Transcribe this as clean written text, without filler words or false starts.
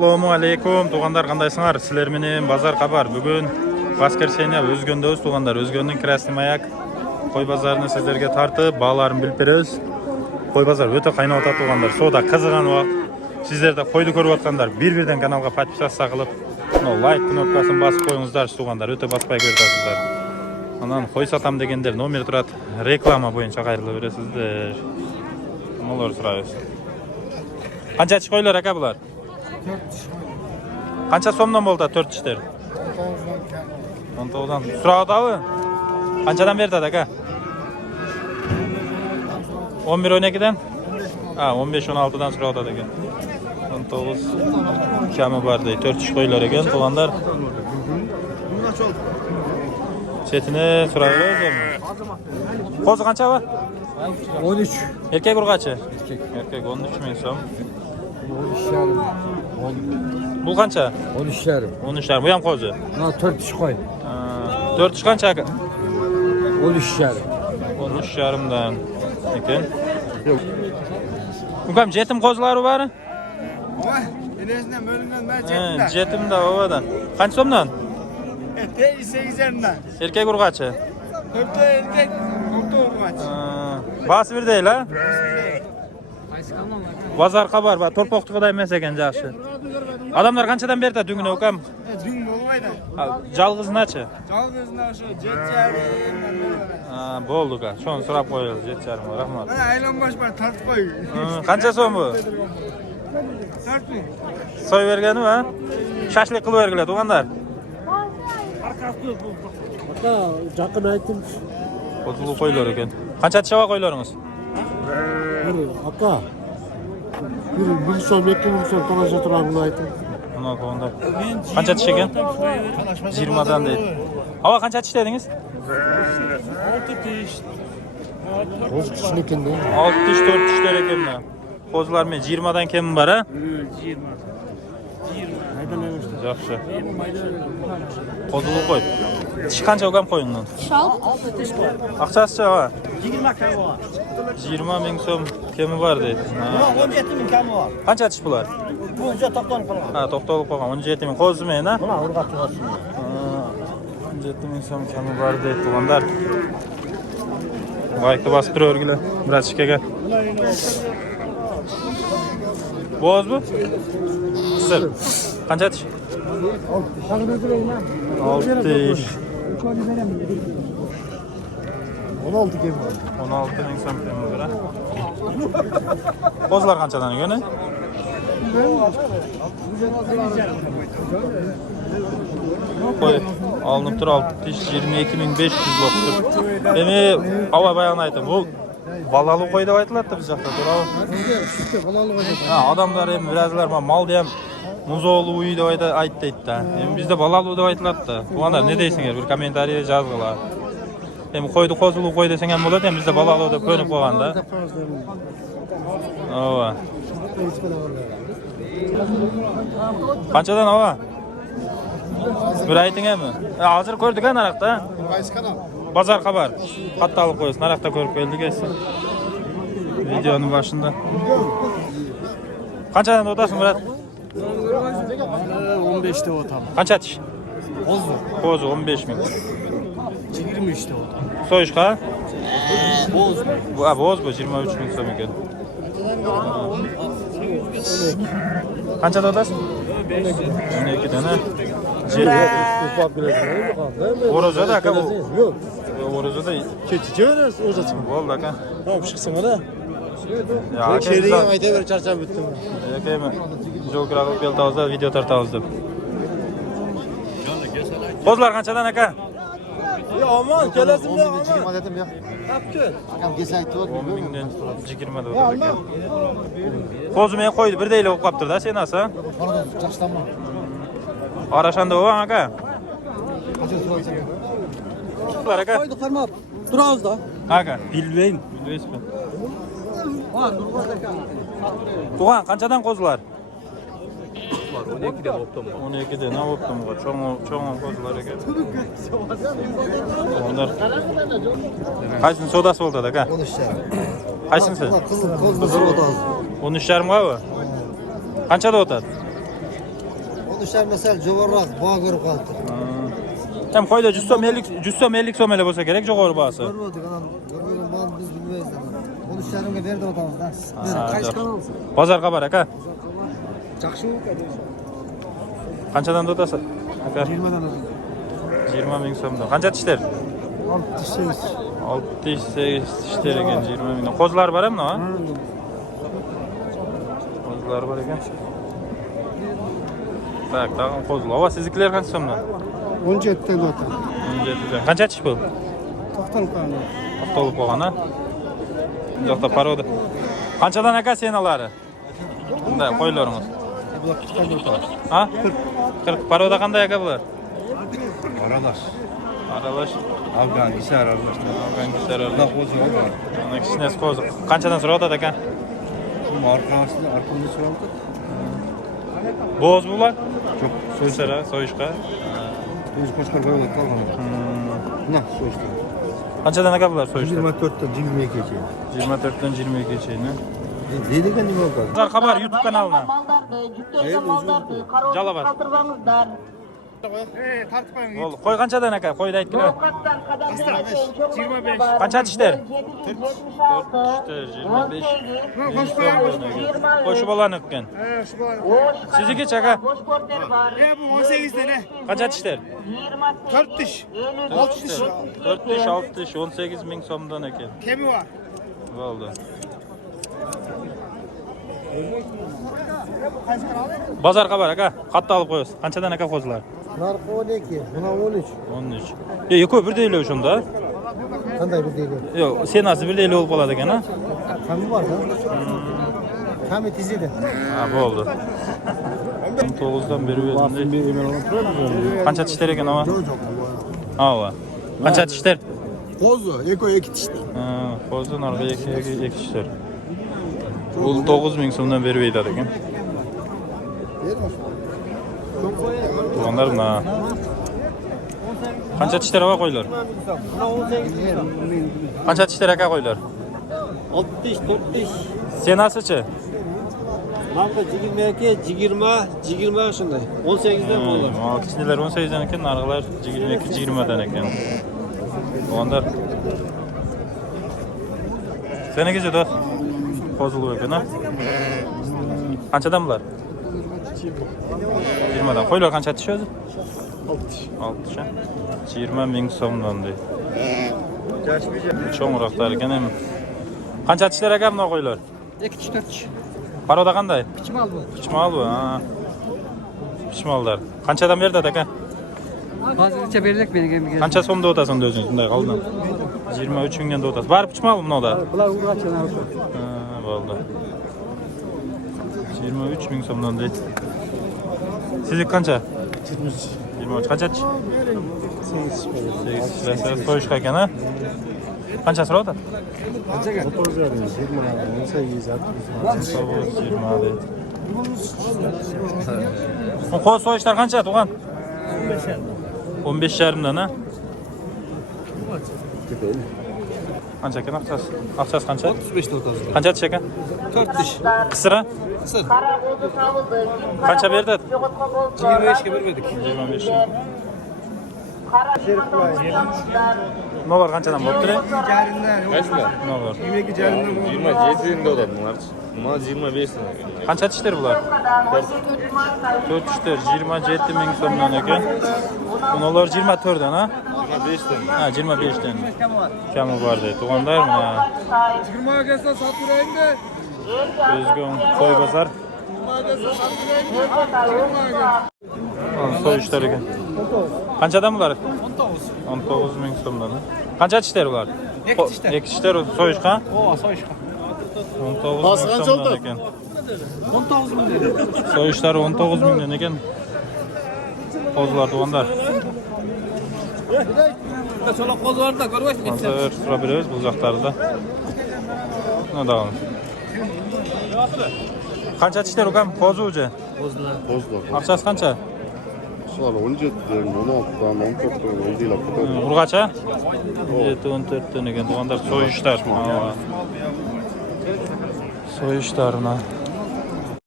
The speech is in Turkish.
Assalomu alaykum tuğanlar, qandaysыңар? Sizlar менен базар хабар. Бүгүн воскресенье Өзгөндөбүз туғандар. Өзгөндүн Красный Маяк кой базарына сиздерге тартып, бааларын билип беребиз. Кой базар өтө кайнап атат туғандар. Соода кызыган убакыт. Сиздер да койду көрүп аткандар, бир-бирден каналга подписаться кылып, лайк кнопкасын басып коюңуздар туғандар. Өтө баспай көрүп. Анан кой сатам дегендер номер турат. Реклама боюнча кайрыла бересиздер. Молор сурайбыз. Канча койлор ака булар? 4 Канча сомдон болду 4 тиштер? 19дан. Сурабы? Канчадан берди ака? 11-12ден? 15-16дан сурабы экен. 19 кемі бар дей. 4 тиш койлор экен, тугандар. Четине сурабы өзү. Козу канча ба? 13. Эркек ургачы? Эркек 13 миң сом. 13,5. Бул канча? 13,5. 13,5. Бу ям козу? 4 тиш кой. 4 тиш канча? 13,5. 13,5дан экен. Укам жетим козулары бар? Ой, энесинен бөлүнгөн баа жетим да. Жетим да бабадан. Канча сомдон? 8,5'dan. Эркек ургачы? 4 erkek, 4 urgaç. Баасы бирдей эле? Базарга бар, ба торпоктугудай эмес экен, жакшы. Адамдар канчадан берди дүңүнө укам? Dün bolbaydı. Жалгызыначы? Жалгызına şu 7,5'dan. Болду ка. Шону сурап коелу, 7,5. Рахмат. Ana aylanbaş var tartıp koy. Канча сом бу? 4 ming. Сой бергени ба? Шашлык кылып бергиле, туугандар. Ата, жакын айттым. Козулуу койлор экен. Канча тишаба койлоруңуз? Ата. Bir сом, 2 миң сом талаша турганын айттым. Мына коңда. Канча тиш экен? 20дан дейт. Аба канча тиш дедиңиз? 6 tiş. Оз кичинекин да. 6 тиш, 4 тиштер экен да. Козулар мен 20дан кеми бар, а? 20. Жакшы. Козулуу кой. Тиш канча укам коюңдун? 6 tiş var. Акчасы аба? 20 kemi var. 20 миң сом кеми бар дейт. Buna 17 bin kemi var. Канча тиш булар? Bu uca toptan falan. Токтолуп койгон 17 миң козу менен, а? Buna urgaç olsun. 17 миң сом кеми бар дейт туугандар. Лайкты басып тура бергиле, братчикеге. Боозбу? Сыр. Канча тиш? 6 тиш. 16 кем var. 16 миң сом кеми бар, а? Козулар канчадан экен, э? Кой алынып тур 6 тиш 22.500 болуп тур. Эми аба баягы айтып, бул балалуу кой деп айтылат да биз жакта, туурабы? Адамдар эми биразылар мал дем музоолуу үй деп айтты да. Эми бизде балалуу деп айтылат да. Тугандар не дейсиңер? Бир комментарий жазгыла. Эми койду козулуу кой десең эми болот, эми бизде балалуу деп көнүп калган да. Ооба. Канчадан аба? Бир айтың эми. Азыр көрдүк а наракта. Кайсы канал? Базар хабар. Катты алып коесуң. Наракта көрүп келдик эси. Видеонун башында. Канчадан отасың, брат? 15 de otam. Канча тиш? Козу 15 миң. 23 de otam. Союшка? Boz. Боз бу 23 миң сом экен. Канчада отасың? 12ден, а? Орозада ака бул. Yok. Орозада Keçeceğiz ozaçım. болду ака. Tamam çıksın bana. Ya Şehriye ayda bir çarşaf bittim. Эми жол кирагып келтабыз да, видео тартабыз деп. Козулар канчадан ака? Ya aman gelesin de aman. Çıkma dedim ya. Yaptın. Akam geçen tuvalet 10 миңден 20 деп отыр экен. Козу менен койду бирдей эле болуп калыптыр да, сен аса? Pardon, çarşıdanma. Арашанда болбаң ака? Kaçın tuvalet çekin. Бар ака? Haydi karmap. Durağız da. Ака, билбейм. Билбейсизби? Var durmaz da kan. Туган, канчадан козулар? 12'de otam. 12ден, а болуптум го, чоң козулар экен. Ондар. Кайсынын содасы болду ака? 13 şer. Кайсынысы? Kızıl oldu az. 13,5 бабы? Канчада отат? 60'lar mesela jovarroq boğa ko'rib qoldi. Hem qo'yda 100 so'm 50 so'm ele bo'lsa kerak jo'g'or bahsi. Ko'rmadik, anam. Ko'rmagan mal biz bilmaymiz. 13'lerimga berdi otamızda. Qaysi kanalsiz? Bozorga bar aka. Жақсы Qanchadan o'tasiz? Aka 20'dan 20 ming so'mdan. Qancha tishlar? 68. 68 tishlar ekan 20 mingdan. Qo'zlar bar hammi? Qo'zlar bar ekan. Tak, tag'in qo'zlar. Ava siziklar qancha so'mdan? 17'den otur. 17dan. Qancha tish bu? To'xtalib qoldi. To'xtalib qolgan, ha? Yo'qda paroda. Qanchadan aka senalari? Bunday qo'ylarimiz. Bular tutqanda o'tadi. Ha? 40. Paroda qanday aka bular? Aralaş. Aralash. Afgan, Gisar aralaş. Afgan gisar. Bular qo'zi var. Ana kichkinasi qo'zi. Qanchadan so'rayotadi aka? Bu arkamda soruldu. Bo'z bular? Çok. So'ysara, so'yishqa. Biz koşkar böyle kalmadı. Ne sonuçta? Qanchadan aka bular so'yishda? 24'ten 22 geçiyor. 24dan 22gacha. Dediğin ne oldu? Bozor xabar YouTube kanalına. Jalabat. Tartip koyun. Bo'ldi. Qo'y qanchadan aka? Qo'yni aytdilar. 25. Qancha tishlar? 4 tishlar 25. Qo'shib olanib ekan. Şu bu. Sizniki aka? Bu 18 tane. Qancha tishlar? 4 diş. 6 diş. 4 tish, 6 tish, 18 ming so'mdan ekan. Kemi var. Bo'ldi. Bozor xabar aka. Qatta olib qo'yasiz. Qanchadan aka qo'zilar? Narxi 12, buna 13. 13. Yo'q, bir deyli shunda. Qanday bir deydi? Yo'q, senasi bir deyli bo'lib qoladi ekan, ha? Kami var da. Kami tizidi. Ha, bo'ldi. 9dan berib berdim. Qancha tishlar ekan ama? Ha, va. Qancha tishlar? Qo'zi, eko 2 tishdi. Ha, qo'zi narxi 2 tishlar. Bu 9 ming so'mdan berib aytadi ekan. Tuğanlarım da. Qancha tishlar ava qo'ylar? Qancha tishlar aka qo'ylar? 60, 40. Senasichi? Narxi 22, 20, 20 shunday. 18dan bo'ladi. Kichiklar 18 dan ekan, narxlar 22, 20 dan ekan. Tuğanlar. Senikichi do'st? Qo'zilib ekan, ha? Qanchadan bular? 20 dan. Qo'ylar qancha tish o'zi? 6 tish. 20 ming so'mdan deydi. Cho'ngroqlar ekan ham. Qancha tishlar aka buni qo'ylar? 2 tish, 4 tish. Paroda qanday? Pichmal bu. Pichmal bu, ha. Pichmallar. Qanchadan berdi aka? Hozircha berdik menga. Qancha so'mda o'tasan o'zingiz bunday qoldan? 23 mingdan o'tasiz. Bari pichmal bu bunda. Bular urachana o'sha. Ha, bo'ldi. 23 ming so'mdan deydi. Sizlik qancha? 23 qancha tish? 8 so'yishqa ekan, ha? Qancha so'radi? Qanchaga? 30 yarım, 20 yarım, 18 yarım. 20 deydi. Qo'z so'yishlar qancha, tug'an? 15 yarimdan, ha? Qancha ekan aqchasi? Aqchasi qancha? 35 dan o'tadi. Qancha tish ekan? 4 tish. Qisira? Qisir. Qancha berdi? 25 ga bermedik. 25. Nolar qanchadan bo'pti? Kaçlar? Nolar. 22 carinden bu. 27'inde o da bunlar. Bunlar 25 lira. Qancha tishlar bular? 4 tishlar 27 ming so'mdan ekan. Bular 24 dan, ha? 25 lira. Ha, 25 dan. Kami bor deydi. Tug'anlarmi? Ha. 20'ye gelsen satırayım da. O'zgon qo'y bozor. 20'ye gelsen satırayım da. 20'ye gel. So'yishlar ekan. Qanchadan bular? 19 ming so'mdan. Qancha tishlar ular? 2 tishlar. 2 tishlar so'yishqa? O, so'yishqa. 19 ming so'mdan ekan. 19 ming dedi. So'yishlar 19 mingdan ekan. Qo'zlar tug'anlar. So'la qo'z borda ko'ryapsiz. Hozir surab beramiz bu yoqlarida. Mana davom. Qancha tishlar ukam? Qo'zi o'zi. Qo'zlar. Aqchasi qancha? Sonra 17'den, 16'dan, 14'den, 17 yıl kadar. Urg'acha? 7-14 dan ekan tug'anlar so'yishlar. So'yishlar buni.